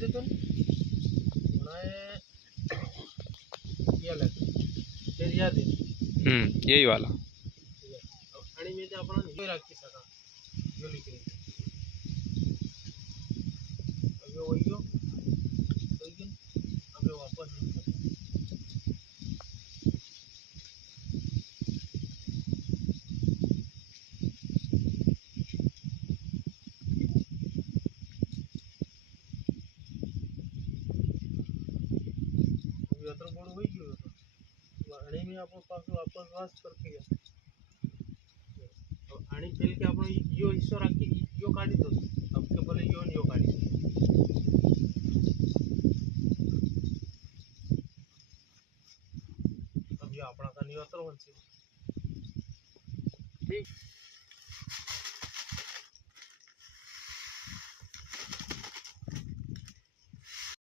काढी तो ये लगे एरिया दे यही वाला आणि मी ते आपण हे राखी सका यो लिखे अबे वही लेकिन अबे वापस यात्रा बोर्ड वही क्यों आणि मी आपण पास वापस वास करके आणि फेल के आपण यो हिस्सा राखी यो काढी तो अब के बोले यो काढी अब ये अपना का नियंत्रण